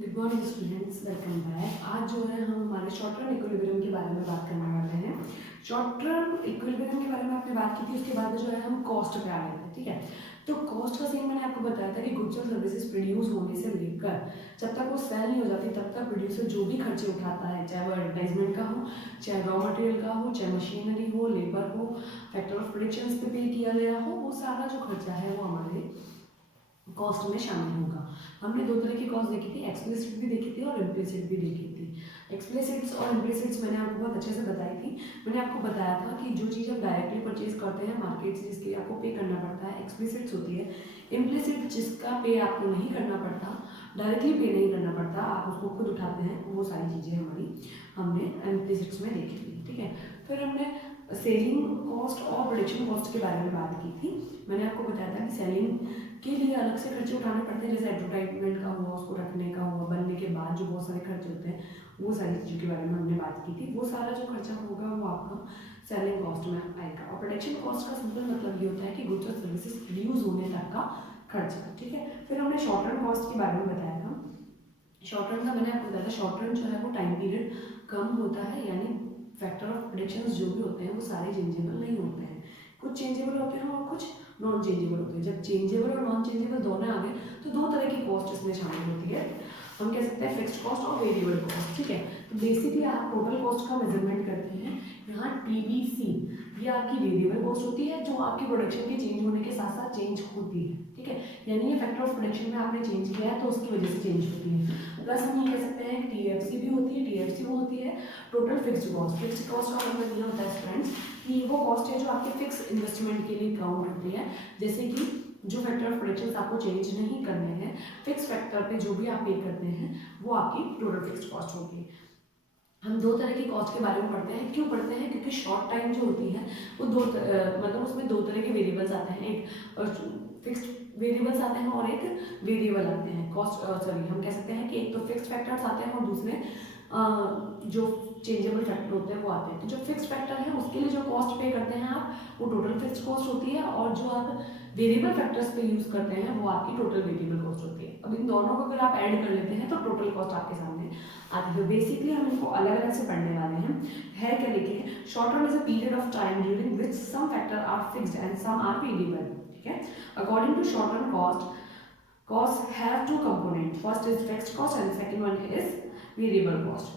Good morning students, welcome back. आज जो है हम हमारे शॉर्ट टर्म इक्विलिब्रियम के बारे में बात करने वाले हैं। शॉर्ट टर्म इक्विलिब्रियम के बारे में आपने बात की थी, उसके बाद जो है हम कॉस्ट पे आ गए थे। ठीक है, तो कॉस्ट का सीन मैंने आपको बताया था कि गुड्स और सर्विसेज प्रोड्यूस होने से लेकर जब तक वो सेल नहीं हो जाती तब तक प्रोड्यूसर जो भी खर्चे उठाता है, चाहे वो एडवर्टाइजमेंट का हो, चाहे रॉ मटेरियल का हो, चाहे मशीनरी हो, लेबर हो, फैक्टर ऑफ प्रोडक्शन पे पे किया गया हो, वो सारा जो खर्चा है वो हमारे कॉस्ट में शामिल होगा। हमने दो तरह की कॉस्ट देखी थी, एक्सप्लिसिट भी देखी थी और इम्प्लिसिट भी देखी थी। एक्सप्लिसिट्स और इम्प्लिसिट्स मैंने आपको बहुत अच्छे से बताई थी। मैंने आपको बताया था कि जो चीज़ हम डायरेक्टली परचेज करते हैं मार्केट से, जिसके लिए आपको पे करना पड़ता है, एक्सप्लिसिट्स होती है। इम्प्लिसिट जिसका पे आपको नहीं करना पड़ता, डायरेक्टली पे नहीं करना पड़ता, आप उसको खुद उठाते हैं, वो सारी चीज़ें हमने इम्प्लिसिट्स में देखी थी। ठीक है, फिर हमने सेलिंग कॉस्ट और प्रोडक्शन कॉस्ट के बारे में बात की थी। मैंने आपको बताया था कि सेलिंग के लिए अलग से खर्चे उठाने पड़ते हैं, जैसे एडवर्टाइजमेंट का हुआ, उसको रखने का हुआ, बनने के बाद जो बहुत सारे खर्चे होते हैं, वो सारी चीज़ों के बारे में हमने बात की थी। वो सारा जो खर्चा होगा वो आपका सेलिंग कॉस्ट में आएगा। और प्रोडक्शन कॉस्ट का सिंपल मतलब ये होता है कि गुड्स और सर्विसेज प्रोड्यूस होने तक का खर्चा। ठीक है, फिर हमने शॉर्ट टर्म कॉस्ट के बारे में बताया था। शॉर्ट टर्म का मैंने आपको बताया था, शॉर्ट टर्म जो है वो टाइम पीरियड कम होता है, यानी फैक्टर ऑफ प्रेडिक्शंस जो भी होते हैं वो सारे चेंजेबल नहीं होते हैं, कुछ चेंजेबल होते हैं और कुछ नॉन चेंजेबल होते हैं। जब चेंजेबल और नॉन चेंजेबल दोनों आ गए तो दो तरह की कॉस्ट इसमें शामिल होती है। हम कह सकते हैं फिक्स्ड कॉस्ट और वेरिएबल कॉस्ट। ठीक है, तो बेसिकली आप टोटल कॉस्ट का मेजरमेंट करते हैं। यहाँ TBC ये आपकी वेरिएबल कॉस्ट होती है, जो आपकी प्रोडक्शन के चेंज होने के साथ साथ चेंज होती है। ठीक है, यानी ये फैक्टर ऑफ प्रोडक्शन में आपने चेंज किया है तो उसकी वजह से चेंज होती है। प्लस हम ये कह सकते हैं कि TFC भी होती है। TFC वो होती है total fixed cost. Fixed cost का मतलब ये होता है स्टूडेंट्स कि वो कॉस्ट है जो आपके फिक्स इन्वेस्टमेंट के लिए काउंट होती है, जैसे कि जो फैक्टर ऑफ प्रोडक्शन आपको चेंज नहीं करने हैं, फिक्स फैक्टर पे जो भी आप पे करते हैं वो आपकी टोटल फिक्स्ड कॉस्ट होगी। हम दो तरह की कॉस्ट के बारे में पढ़ते हैं। क्यों पढ़ते हैं? क्योंकि शॉर्ट टाइम जो होती है वो मतलब उसमें दो तरह के वेरिएबल्स आते हैं, एक फिक्स्ड वेरिएबल्स आते हैं और एक वेरिएबल आते हैं। कॉस्ट सॉरी हम कह सकते हैं कि एक तो फिक्स्ड फैक्टर्स आते हैं और दूसरे जो चेंजेबल फैक्टर होते हैं वो आते हैं। तो जो फिक्स फैक्टर है उसके लिए जो कॉस्ट पे करते हैं आप, वो टोटल फिक्स कॉस्ट होती है, और जो आप वेरिएबल फैक्टर्स पे यूज करते हैं वो आपकी टोटल वेरिएबल कॉस्ट होती है। अब इन दोनों को अगर आप ऐड कर लेते हैं तो टोटल कॉस्ट आपके सामने आती है। बेसिकली हम इनको अलग अलग से पढ़ने वाले हैं। है क्या देखिए, short term is a period of time during which some factor are fixed and some are variable. ठीक है, according to short term cost have two components. First is fixed cost and second one is variable cost.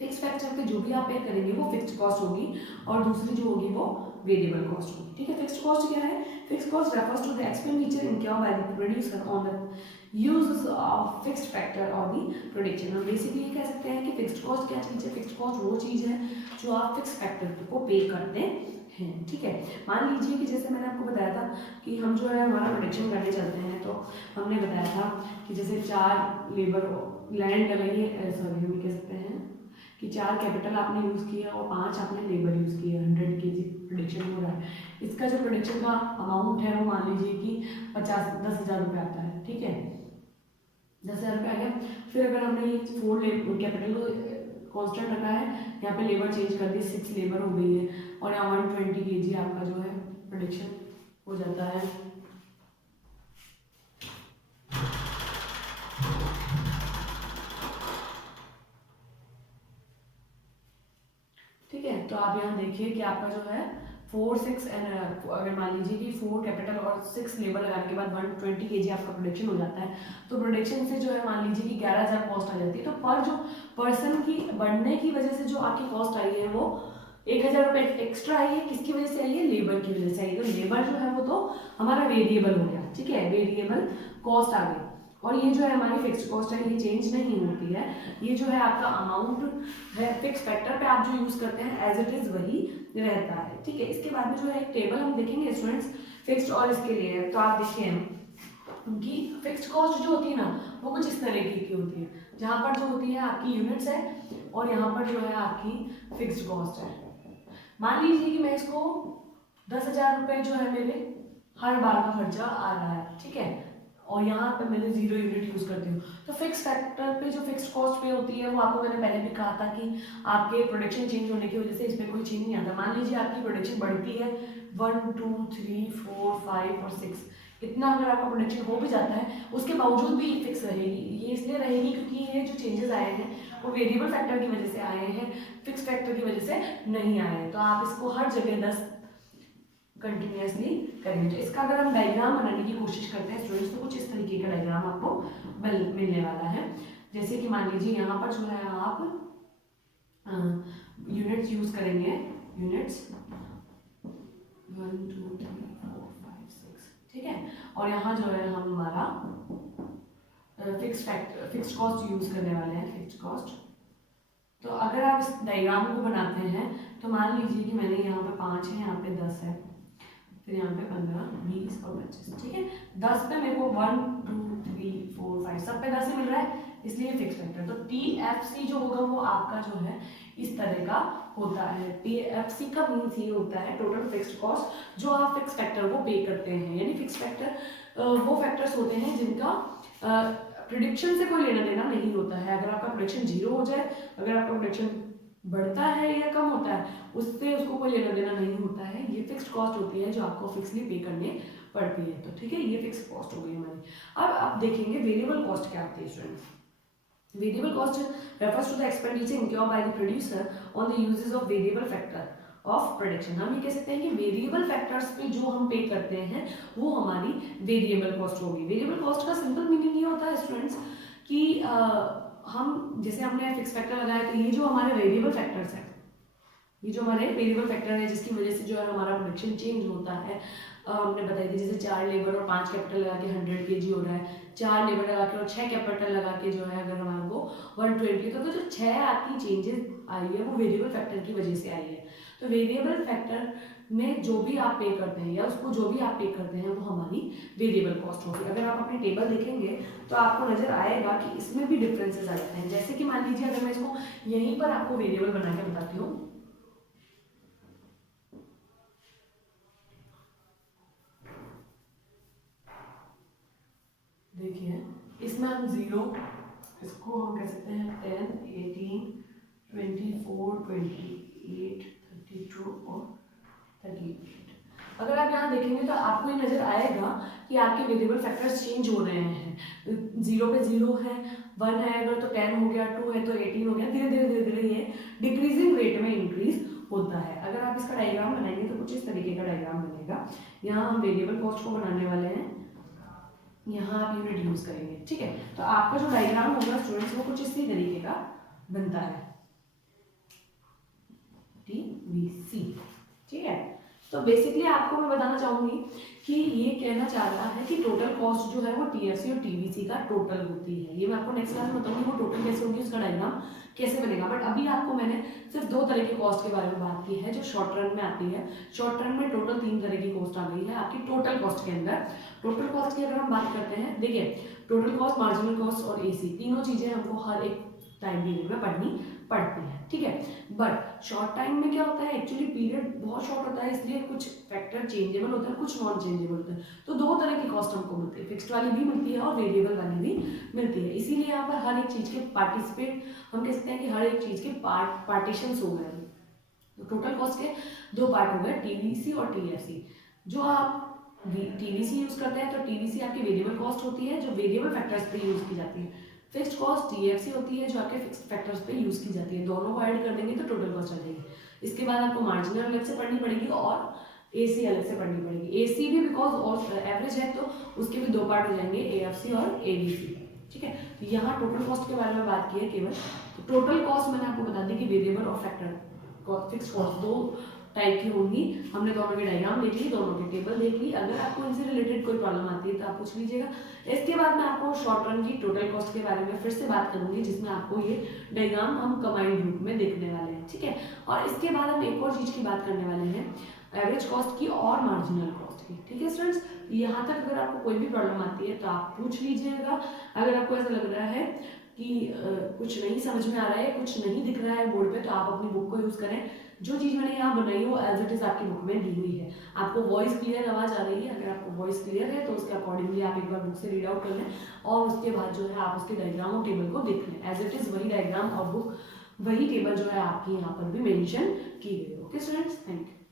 Fix factor पे जो भी आप पे करेंगे वो fixed cost होगी और दूसरी जो होगी वो वेरिएबल कॉस्ट होगी। ठीक है, फिक्स्ड कॉस्ट क्या है? Fixed cost refers to the expenditure incurred by the producer on the use of fixed factor और द प्रोडक्शन। हम बेसिकली ये कह सकते हैं कि फिक्स्ड कॉस्ट क्या चीज़ है? फिक्स्ड कॉस्ट वो चीज़ है जो आप फिक्स फैक्टर को पे करते हैं। ठीक है, मान लीजिए कि जैसे मैंने आपको बताया था कि हम जो है हमारा प्रोडक्शन करने चलते हैं, तो हमने बताया था कि जैसे 4 लेबर लैंड लगेंगे, सॉरी हम कह सकते हैं कि 4 कैपिटल आपने यूज़ किया और 5 आपने लेबर यूज़ किया। 100 kg प्रोडक्शन हो रहा है। इसका जो प्रोडक्शन का अमाउंट है वो मान लीजिए कि 10,000 रुपये आता है। ठीक है, 10,000 रुपये आ गया। फिर अगर हमने ये 4 कैपिटल को कॉन्स्टेंट रखा है, यहाँ पे लेबर चेंज कर दी, 6 लेबर हो गई है और यहाँ 120 kg आपका जो है प्रोडक्शन हो जाता है। ठीक है, तो आप यहाँ देखिए कि आपका जो है 4 6 एंड अगर मान लीजिए कि 4 कैपिटल और 6 लेबर लगाने के बाद 120 kg आपका प्रोडक्शन हो जाता है। तो प्रोडक्शन से जो है मान लीजिए कि 11,000 कॉस्ट आ जाती है। तो पर जो पर्सन की बढ़ने की वजह से जो आपकी कॉस्ट आई है वो 1,000 रुपये एक्स्ट्रा आई है। किसकी वजह से आई है? लेबर की वजह से आई है। तो लेबर जो है वो तो हमारा वेरिएबल हो गया। ठीक है, वेरिएबल कॉस्ट आ गई। और ये जो है हमारी फिक्स्ड कॉस्ट है, ये चेंज नहीं होती है। ये जो है आपका अमाउंट है फिक्स फैक्टर पे आप जो यूज करते हैं एज इट इज वही रहता है। ठीक है, इसके बाद में जो है एक टेबल हम देखेंगे स्टूडेंट्स फिक्स्ड और इसके लिए। तो आप देखिए कि फिक्स्ड कॉस्ट जो होती है ना वो कुछ इस तरीके की होती है, जहाँ पर जो होती है आपकी यूनिट्स है और यहाँ पर जो है आपकी फिक्स्ड कॉस्ट है। मान लीजिए कि मैं इसको 10,000 रुपये जो है मेरे हर बार का खर्चा आ रहा है। ठीक है, और यहाँ पे मैंने 0 यूनिट यूज करती हूँ। तो फिक्स फैक्टर पे जो फिक्स कॉस्ट पे होती है वो आपको मैंने पहले भी कहा था कि आपके प्रोडक्शन चेंज होने की वजह से इसमें कोई चेंज नहीं आता। मान लीजिए आपकी प्रोडक्शन बढ़ती है 1 2 3 4 5 और 6, इतना अगर आपका प्रोडक्शन हो भी जाता है उसके बावजूद भी फिक्स रहेगी। ये इसलिए रहेगी क्योंकि ये जो चेंजेस आए हैं वो वेरिएबल फैक्टर की वजह से आए हैं, फिक्स फैक्टर की वजह से नहीं आए हैं। तो आप इसको हर जगह 10 कंटिन्यूसली करेंगे। तो इसका अगर हम डायग्राम बनाने की कोशिश करते हैं स्टूडेंट्स, तो कुछ इस तरीके का डायग्राम आपको मिलने वाला है। जैसे कि मान लीजिए यहाँ पर जो है आप यूनिट्स यूज करेंगे, यूनिट्स 1 2 3 4 5 6, ठीक है। और यहाँ जो है हम हमारा फिक्स्ड कॉस्ट यूज करने वाले हैं, फिक्स्ड कॉस्ट। तो अगर आप इस डायग्राम को बनाते हैं तो मान लीजिए कि मैंने यहाँ पे 5 है, यहाँ पे 10 है, फिर यहाँ पे 15 20 और 25, ठीक है। 10 पे मेरे को 1 2 3 4 5 सब पे 10 ही मिल रहा है, इसलिए फिक्स फैक्टर। तो TFC जो होगा वो आपका जो है इस तरह का होता है। TFC का मीन्स ये होता है टोटल फिक्स्ड कॉस्ट जो आप फिक्स फैक्टर को पे करते हैं। यानी फिक्स फैक्टर वो फैक्टर्स होते हैं जिनका प्रिडिक्शन से कोई लेना देना नहीं होता है। अगर आपका प्रोडक्शन 0 हो जाए, अगर आपका प्रोडक्शन बढ़ता है या कम होता है, उससे उसको कोई लेना देना नहीं होता है। ये फिक्स्ड कॉस्ट होती है जो आपको फिक्सली पे करने पड़ती है। तो ठीक है, ये फिक्स कॉस्ट हो गई हमारी। अब आप देखेंगे वेरिएबल कॉस्ट क्या होती है students. Variable cost refers to the expenditure incurred by the producer on the uses of variable factor of production। हम ये कह सकते हैं कि वेरिएबल फैक्टर्स पे जो हम पे करते हैं वो हमारी वेरिएबल कॉस्ट होगी। वेरिएबल कॉस्ट का सिंपल मीनिंग ये होता है स्टूडेंट्स कि हम जैसे हमने फिक्स फैक्टर लगाया, तो ये जो हमारे वेरिएबल फैक्टर्स हैं, ये जो हमारे वेरिएबल फैक्टर है जिसकी वजह से जो है हमारा प्रोडक्शन चेंज होता है। हमने बताई थी जैसे 4 लेबर और 5 कैपिटल लगा के 100 kg हो रहा है, 4 लेबर लगा के और 6 कैपिटल लगा के जो है अगर हमारे को 120, तो जो 6 आपकी चेंजेस आई है वो वेरिएबल फैक्टर की वजह से आई है। तो वेरिएबल फैक्टर में जो भी आप पे करते हैं या उसको जो भी आप पे करते हैं वो हमारी वेरिएबल कॉस्ट होगी। अगर आप अपनी टेबल देखेंगे तो आपको नजर आएगा कि इसमें भी डिफरेंसेस आ जाते हैं। जैसे कि मान लीजिए अगर मैं इसको यहीं पर आपको वेरिएबल बना के बताती हूँ, देखिए इसमें हम 0, इसको हम कह सकते हैं 10 18 24 28 32 और 38। अगर आप यहाँ देखेंगे तो आपको ये नजर आएगा कि आपके वेरिएबल फैक्टर्स चेंज हो रहे हैं। 0 पे 0 है, 1 है अगर तो 10 हो गया, 2 है तो 18 हो गया, धीरे धीरे धीरे धीरे ये डिक्रीजिंग रेट में इंक्रीज होता है। अगर आप इसका डायग्राम बनाएंगे तो कुछ इस तरीके का डायग्राम बनेगा। यहाँ हम वेरिएबल कॉस्ट को बनाने वाले हैं, यहाँ आप यूनिट यूज करेंगे, ठीक है। तो आपका जो डायग्राम होगा स्टूडेंट्स वो कुछ इसी तरीके का बनता है, TVC, ठीक है। तो बेसिकली आपको मैं बताना चाहूंगी कि ये कहना चाह रहा है कि टोटल कॉस्ट जो है वो TFC और TVC का टोटल होती है। ये मैं आपको नेक्स्ट क्लास में बताऊंगी वो टोटल कैसे होगी, उसका डायग्राम कैसे बनेगा। बट अभी आपको मैंने सिर्फ 2 तरह की कॉस्ट के बारे में बात की है जो शॉर्ट रन में आती है। शॉर्ट रन में टोटल 3 तरह की कॉस्ट आ गई है आपकी टोटल कॉस्ट के अंदर। टोटल कॉस्ट की अगर हम बात करते हैं, देखिए टोटल कॉस्ट, मार्जिनल कॉस्ट और AC, तीनों चीजें हमको हर एक टाइम पीरियड में पढ़नी पड़ती है, ठीक है। बट शॉर्ट टाइम में क्या होता है, एक्चुअली पीरियड बहुत शॉर्ट होता है, इसलिए कुछ फैक्टर चेंजेबल होते हैं, कुछ नॉन चेंजेबल होते हैं। तो 2 तरह की कॉस्ट हमको मिलती है, फिक्स्ड वाली भी मिलती है और वेरिएबल वाली भी मिलती है। इसीलिए यहाँ पर हर एक चीज के पार्टिसिपेट, हम कह सकते हैं कि हर एक चीज के पार्टीशंस हो गए। तो टोटल कॉस्ट के 2 पार्ट हो गए, TVC और TFC। जो आप TVC यूज करते हैं तो TVC आपकी वेरिएबल कॉस्ट होती है जो वेरिएबल फैक्टर्स पे यूज की जाती है। फिक्स्ड कॉस्ट TFC होती है जो आपके फिक्स्ड फैक्टर्स पे यूज की जाती है। दोनों को ऐड कर देंगे तो टोटल कॉस्ट आ जाएगी। इसके बाद आपको मार्जिनल अलग से पढ़नी पड़ेगी और AC अलग से पढ़नी पड़ेगी। AC भी बिकॉज और एवरेज है तो उसके भी 2 पार्ट हो जाएंगे, AFC और ABC, ठीक है। तो यहाँ टोटल कॉस्ट के बारे में बात की है केवल। तो टोटल कॉस्ट मैंने आपको बता दी कि वेरिएबल और फैक्टर फिक्स कॉस्ट 2 टाइप की होंगी। हमने दोनों के डायग्राम देख ली, दोनों की टेबल देख ली। अगर आपको इनसे रिलेटेड कोई प्रॉब्लम आती है तो आप पूछ लीजिएगा। इसके बाद मैं आपको शॉर्ट रन की टोटल कॉस्ट के बारे में फिर से बात करूंगी जिसमें आपको ये डायग्राम हम कंबाइंड रूप में देखने वाले हैं, ठीक है। और इसके बाद हम एक और चीज की बात करने वाले हैं, एवरेज कॉस्ट की और मार्जिनल कॉस्ट की, ठीक है स्टूडेंट्स। यहाँ तक अगर आपको कोई भी प्रॉब्लम आती है तो आप पूछ लीजिएगा। अगर आपको ऐसा लग रहा है कि कुछ नहीं समझ में आ रहा है, कुछ नहीं दिख रहा है बोर्ड पे, तो आप अपनी बुक को यूज करें। जो चीज मैंने यहाँ बनाई वो एज इट इज आपकी बुक में दी हुई है। आपको वॉइस क्लियर आवाज आ रही है, अगर आपको वॉइस क्लियर है तो उसके अकॉर्डिंगली आप एक बार बुक से रीड आउट कर लें और उसके बाद जो है आप उसके डायग्राम और टेबल को देख लें। एज इट इज वही डायग्राम और बुक वही टेबल जो है आपकी यहाँ पर भी मेंशन की गई है। Okay students, thank you.